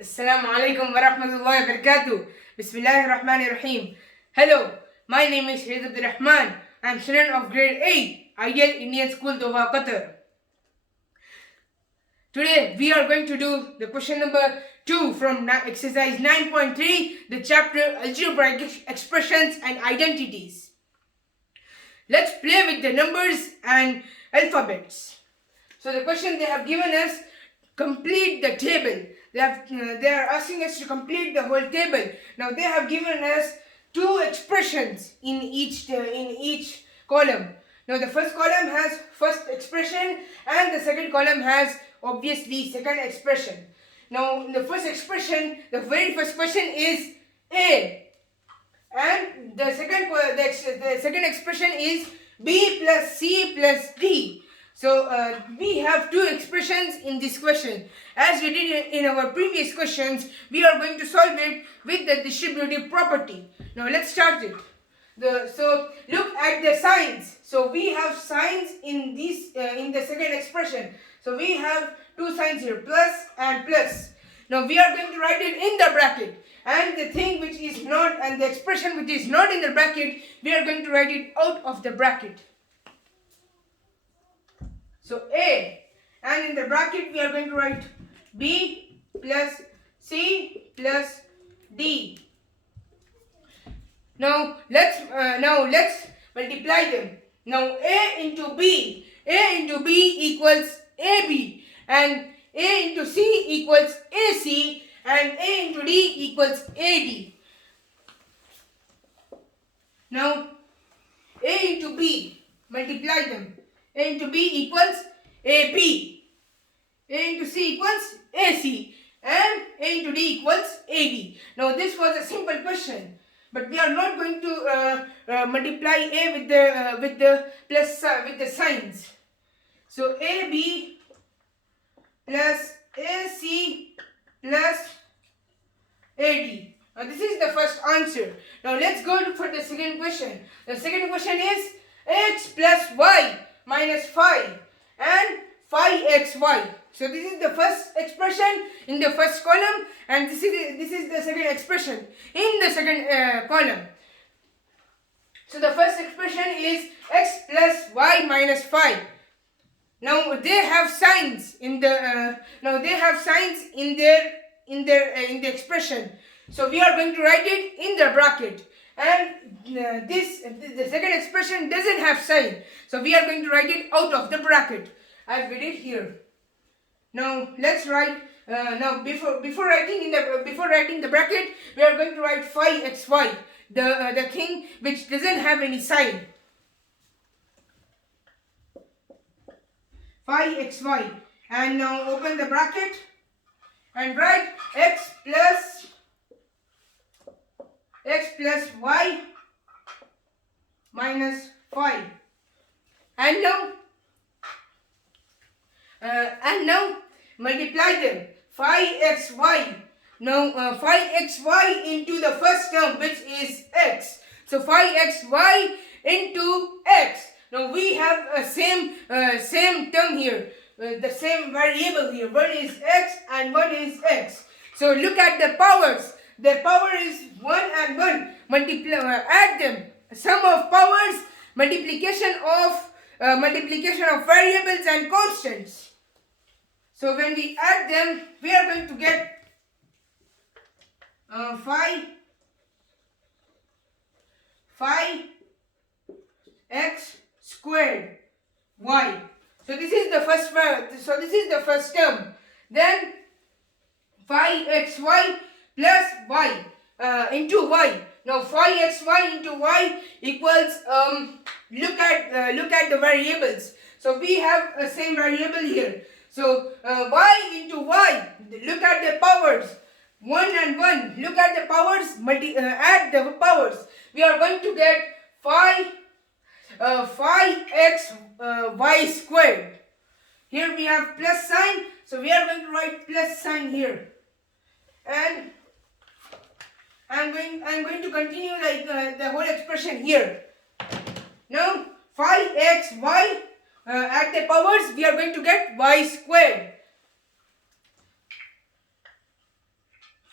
Assalamu alaikum wa rahmatullahi wa barakatuh. Bismillahir Rahmanir Rahim. Hello, my name is Shahid Abdul Rahman. I am student of grade 8, Ideal Indian School, Doha, Qatar. Today we are going to do the question number 2 from exercise 9.3, the chapter Algebraic Expressions and Identities. Let's play with the numbers and alphabets. So the question they have given us, complete the table. They are asking us to complete the whole table. Now they have given us two expressions in each column. Now the first column has first expression and the second column has obviously second expression. Now in the first expression, the very first question is A, and the second expression is B plus C plus D. So we have two expressions in this question. As we did in our previous questions, we are going to solve it with the distributive property. Now let's start it. So look at the signs. So we have signs in the second expression. So we have two signs here, plus and plus. Now we are going to write it in the bracket, and the thing which is not, and the expression which is not in the bracket, we are going to write it out of the bracket. So A, and in the bracket we are going to write B plus C plus D. Now let's multiply them. Now A into B equals AB, and A into C equals AC, and A into D equals AD. Now A into B, multiply them. A into B equals AB, A into C equals AC, and A into D equals AD. Now this was a simple question, but we are not going to multiply A with the signs. So AB plus AC plus AD. Now this is the first answer. Now let's go for the second question. The second question is x plus y minus 5 and 5xy. So this is the first expression in the first column, and this is the second expression in the second column. So the first expression is x plus y minus 5. Now they have signs in the the expression. So we are going to write it in the bracket. And the second expression doesn't have sign, so we are going to write it out of the bracket as we did here. Now let's write. Now before writing the bracket, we are going to write 5xy, the thing which doesn't have any sign. 5xy, and now open the bracket and write x plus y minus 5, and now multiply them. 5xy. Now 5xy into the first term, which is x. So 5xy into x. Now we have a same term here, the same variable here. One is x and one is x. So look at the powers. The power is 1 and 1. Add them. Sum of powers, multiplication of variables and constants. So when we add them, we are going to get 5x squared y. So this is the first term. Then 5xy plus y into y. Now 5xy into y equals look at the variables. So we have a same variable here. So y into y. Look at the powers. 1 and 1. Look at the powers. Add the powers. We are going to get 5x y squared. Here we have plus sign. So we are going to write plus sign here. And I'm going to continue like the whole expression here. Now 5xy, add the powers, we are going to get y squared.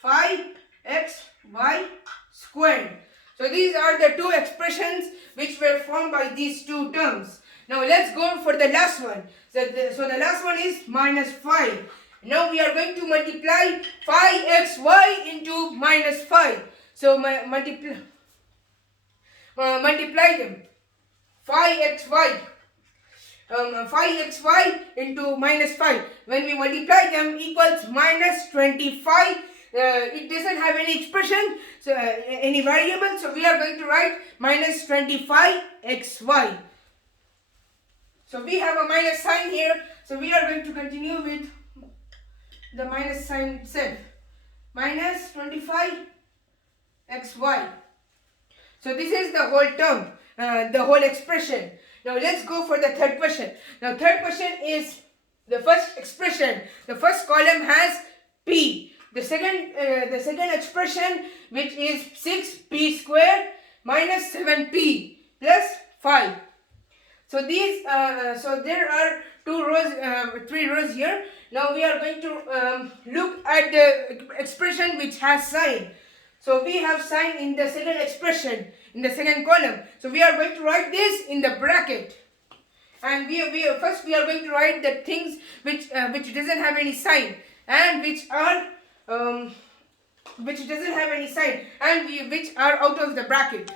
5xy squared. So these are the two expressions which were formed by these two terms. Now let's go for the last one. So the last one is minus 5. Now we are going to multiply 5xy into minus 5. So multiply them. 5xy. 5xy into minus 5. When we multiply them equals minus 25. It doesn't have any expression, so any variable. So we are going to write minus 25xy. So we have a minus sign here. So we are going to continue with the minus sign itself. Minus 25xy. So this is the whole term, the whole expression. Now let's go for the third question. Now third question is the first expression. The first column has p. The second expression, which is 6p squared minus 7p plus 5. So these so there are three rows here. Now we are going to look at the expression which has sign. So we have sign in the second expression, in the second column. So we are going to write this in the bracket. And first we are going to write the things which doesn't have any sign and which doesn't have any sign and which are out of the bracket.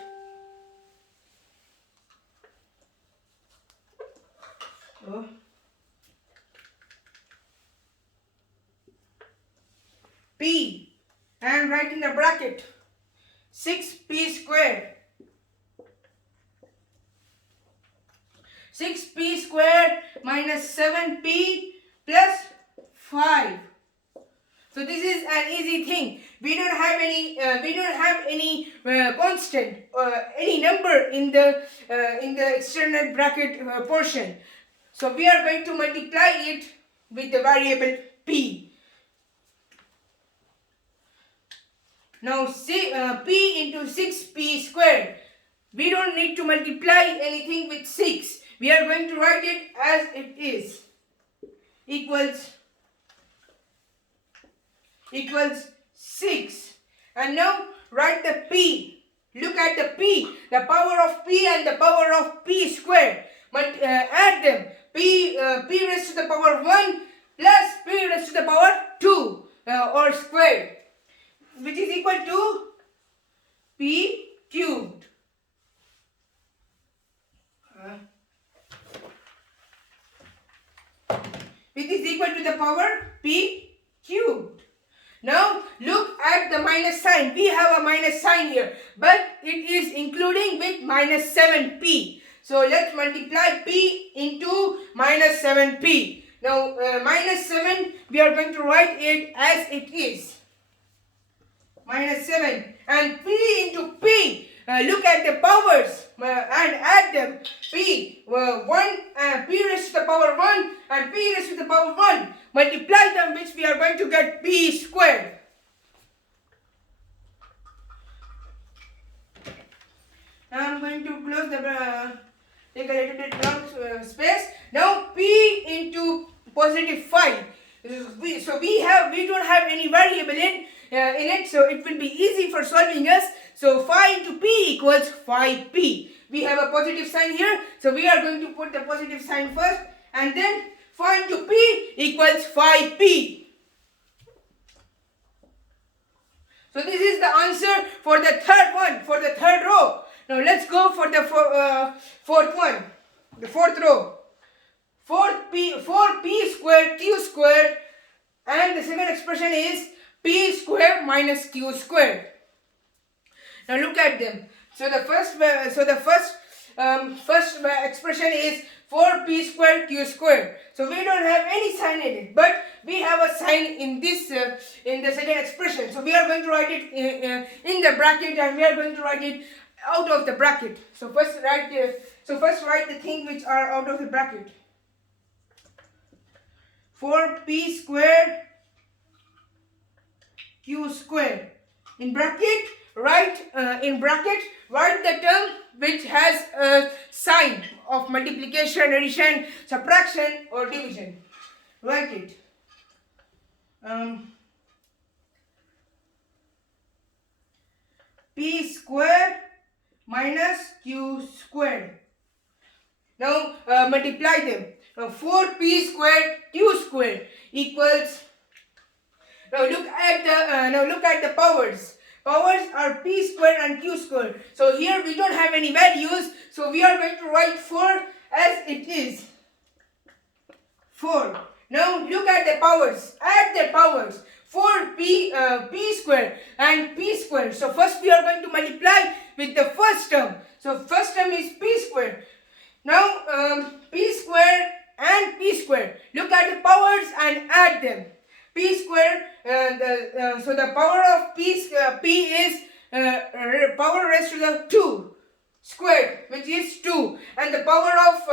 P, and write in the bracket 6p squared. 6p squared minus 7p plus 5. So this is an easy thing. We don't have any constant any number in the external bracket portion. So we are going to multiply it with the variable p. Now p into 6p squared. We don't need to multiply anything with 6. We are going to write it as it is. Equals 6. And now write the p. Look at the p. The power of p and the power of p squared. Add them. P raised to the power 1 plus p raised to the power 2 or squared, which is equal to p cubed. Which is equal to the power p cubed. Now look at the minus sign. We have a minus sign here, but it is including with minus 7p. So let's multiply p into minus 7p. Now minus 7, we are going to write it as it is. Minus 7 and p into p. Look at the powers and add them. P raised to the power 1 and p raised to the power 1. Multiply them, which we are going to get p squared. Now I'm going to close the take a little bit long space. Now p into positive 5. So we don't have any variable in it, so it will be easy for solving us. So 5 into p equals 5p. We have a positive sign here, so we are going to put the positive sign first, and then 5 into p equals 5p. So this is the answer for the third one, for the third row. Now let's go for the fourth one, the fourth row. 4p squared q squared, and the second expression is p squared minus q squared. Now look at them. So the first expression is 4p squared q squared. So we don't have any sign in it, but we have a sign in this in the second expression. So we are going to write it in the bracket, and we are going to write it out of the bracket. So first write the things which are out of the bracket. 4p squared q squared. In bracket, write the term which has a sign of multiplication, addition, subtraction, or division. Write it. p square minus q squared. Now multiply them. Now 4p squared q squared equals. Now look at the powers. Powers are p squared and q squared. So here we don't have any values. So we are going to write 4 as it is. 4. Now look at the powers. Add the powers. 4p p squared and p squared. So first we are going to multiply with the first term. So first term is p squared. Now p squared and p squared. Look at the powers and add them. P squared. So the power of p is power raised to the 2 squared, which is 2, and the power of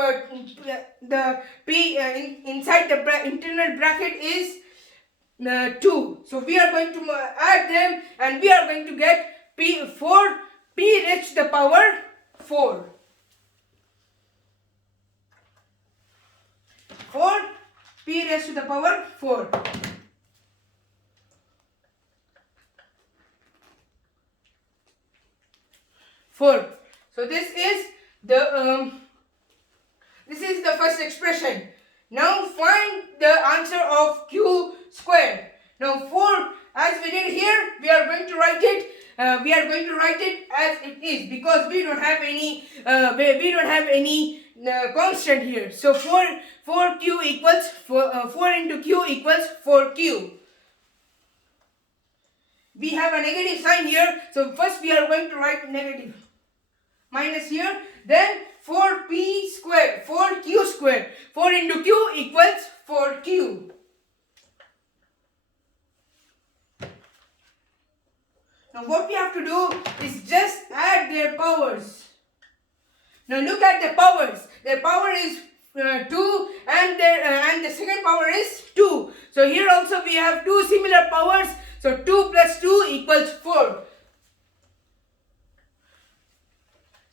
the p inside the internal bracket is 2. So we are going to add them, and we are going to get p raised to the power 4. 4 p raised to the power 4. So this is the first expression. Now find the answer of q squared. Now 4, as we did here, we are going to write it. As it is, because we don't have any constant here. So 4q equals 4 into q equals 4q. We have a negative sign here. So first we are going to write negative. Minus here, then 4p squared, 4q squared, 4 into q equals 4q. Now what we have to do is just add their powers. Now look at the powers. Their power is 2 and the second power is 2. So here also we have two similar powers. So 2 plus 2 equals 4.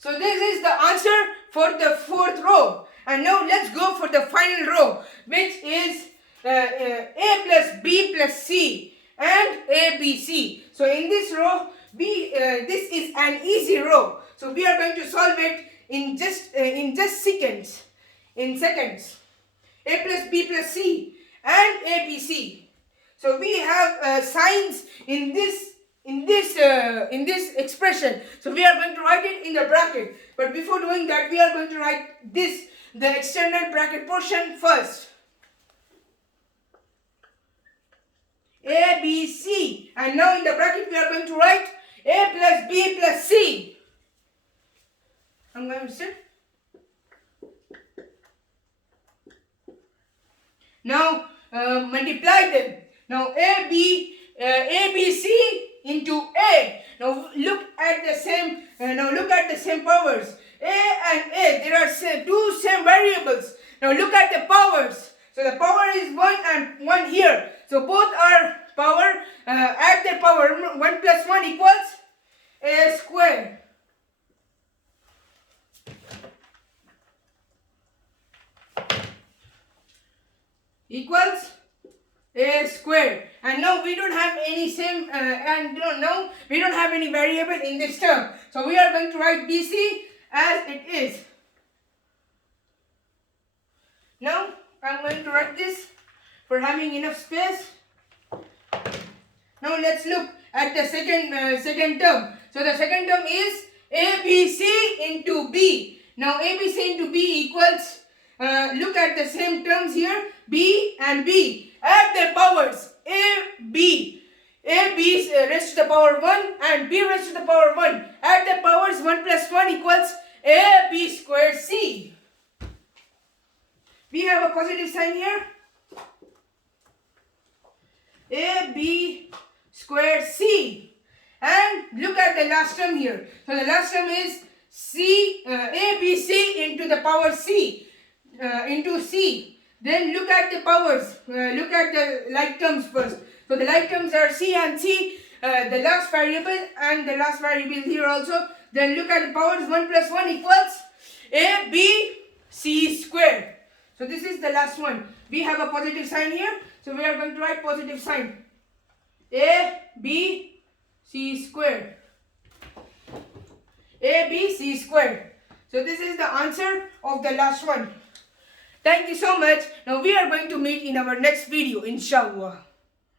So this is the answer for the fourth row. And now let's go for the final row, which is a plus b plus c and a b c. So in this row, this is an easy row. So we are going to solve it in just seconds. In seconds. A plus b plus c and a b c. So we have signs in this expression. So we are going to write it in the bracket. But before doing that, we are going to write the external bracket portion first. A, B, C. And now in the bracket we are going to write A plus B plus C. I'm going to sit. Now multiply them. Now A, B, C into A. Now look at the same powers. A and A, there are two same variables. Now look at the powers. So the power is 1 and 1 here. So both are power. Add their power. 1 plus 1 equals A square. Equals A square. And now we don't have any we don't have any variable in this term. So we are going to write BC as it is. Now I'm going to write this for having enough space. Now let's look at the second term. So the second term is ABC into B. Now ABC into B equals, look at the same terms here, B and B. Add their powers, AB raised to the power 1 and B raised to the power 1. Add the powers, 1 plus 1 equals AB squared C. We have a positive sign here. AB squared C. And look at the last term here. So the last term is ABC into the power C into C. Then look at the powers. Look at the like terms first. So the like terms are C and C. The last variable and the last variable here also. Then look at the powers. 1 plus 1 equals ABC squared. So this is the last one. We have a positive sign here. So we are going to write positive sign. ABC squared. ABC square. So this is the answer of the last one. Thank you so much. Now we are going to meet in our next video, inshallah.